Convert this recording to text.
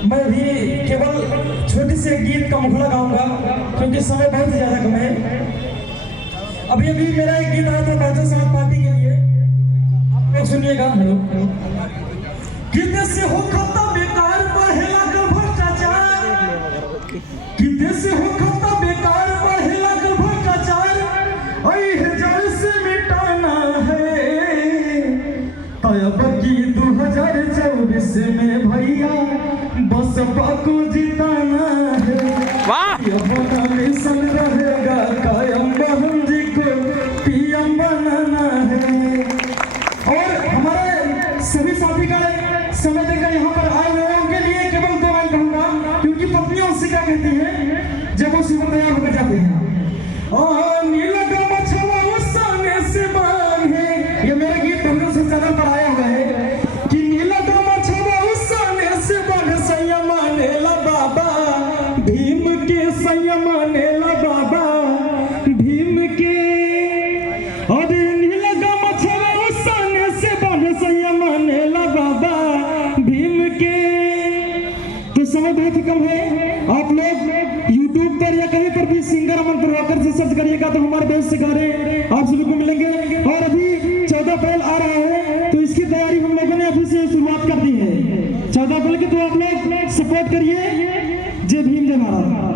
मैं भी केवल छोटी सी एक गीत का मुखड़ा गाऊंगा क्योंकि समय बहुत ही ज्यादा कम है। अभी अभी मेरा एक गीत आया था बहुजन समाज पार्टी के लिए, आप लोग सुनिएगा। हेलो, कितने से हो खाता बेकार पढ़ेला का भ्रष्टाचार, कितने से हो खाता बेकार पढ़ेला का भ्रष्टाचार, आई हजार से मिटाना है तब की 2024 में भैया बसपा को जिताना है। अपना मिशन रहेगा कायम, बहन जी को पीएम बनाना है। और हमारे सभी साथी का समय देकर यहाँ पर आए लोगों के लिए केवल 2 लाइन कहूँगा, क्योंकि पत्नियां उससे क्या कहती हैं जब वो सुबह तैयार होकर जाते हैं, नीला का मछुआ उसाने से बांधे। ये मेरा गीत बहुजन से चैनल पर आया हुआ है कि नीला का मछुआ उसाने से बांधे, संयम नेला बाबा भीम के, संयम नेला बाबा भीम के। और नीला का मछुआ उसाने से बांधे, संयम नेला बाबा भीम के। तो समय बहुत ही कम है, आप लोग YouTube पर या कहीं पर भी सिंगर अमन प्रभाकर से सर्च करिएगा तो हमारे बहुत से गाने आप सभी को मिलेंगे। और अभी 14 अप्रैल आ रहा है तो इसकी तैयारी हम लोगों ने अभी से शुरुआत कर दी है। 14 अप्रैल की तो आप लोग सपोर्ट करिए। जय भीम, जय भारत।